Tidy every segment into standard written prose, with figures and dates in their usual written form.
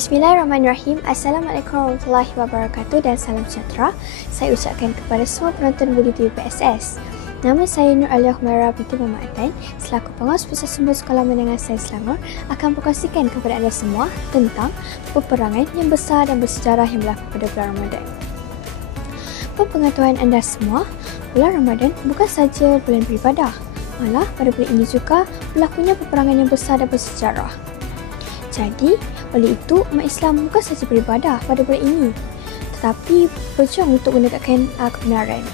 Bismillahirrahmanirrahim. Assalamualaikum warahmatullahi wabarakatuh dan salam sejahtera. Saya ucapkan kepada semua penonton Budi TV PSS. Nama saya Nur Alia Humaira binti Muhammad Atan, selaku pengawas Pusat Sumber Sekolah Menengah Sains Selangor, akan berkongsikan kepada anda semua tentang peperangan yang besar dan bersejarah yang berlaku pada bulan Ramadan. Pengetahuan anda semua, bulan Ramadan bukan saja bulan beribadah, malah pada bulan ini juga berlakunya peperangan yang besar dan bersejarah. Jadi, oleh itu, umat Islam bukan sahaja beribadah pada bulan ini, tetapi berjuang untuk menegakkan kebenaran.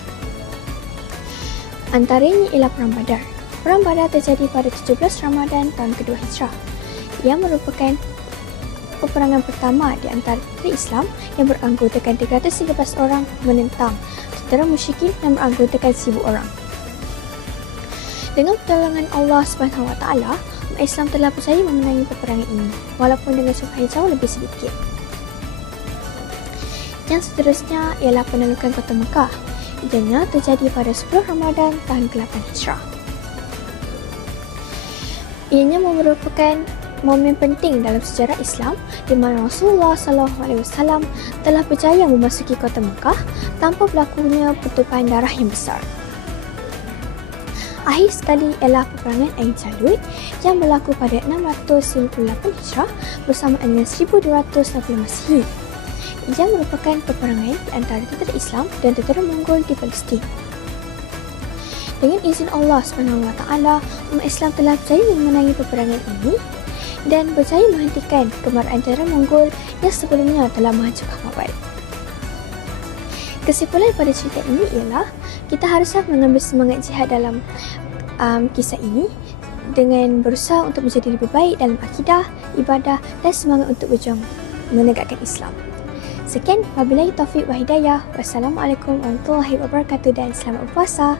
Antaranya ialah Perang Badar. Perang Badar terjadi pada 17 Ramadan tahun kedua Hijrah. Ia merupakan peperangan pertama di antara Islam yang beranggotakan 313 orang menentang tentera musyrikin yang beranggotakan 1000 orang. Dengan pertolongan Allah SWT, umat Islam telah berjaya memenangi peperangan ini, walaupun dengan jumlah yang jauh lebih sedikit. Yang seterusnya ialah penaklukan Kota Mekah. Ianya terjadi pada 10 Ramadan tahun ke-8 Hijrah. Ianya merupakan momen penting dalam sejarah Islam di mana Rasulullah SAW telah berjaya memasuki Kota Mekah tanpa berlakunya pertumpahan darah yang besar. Akhir sekali ialah peperangan Ain Jalut yang berlaku pada 698 Hijrah bersamaan dengan 1260 Masihi. Ia merupakan peperangan di antara tentera Islam dan tentera Mongol di Palestin. Dengan izin Allah SWT, umat Islam telah berjaya memenangi peperangan ini dan berjaya menghentikan kemarahan tentera Mongol yang sebelumnya telah menghancurkan Mawat. Kesimpulan pada cerita ini ialah kita haruslah mengambil semangat jihad dalam kisah ini dengan berusaha untuk menjadi lebih baik dalam akidah, ibadah dan semangat untuk berjuang menegakkan Islam. Sekian, wabillahi taufiq wa hidayah. Wassalamualaikum warahmatullahi wabarakatuh dan selamat berpuasa.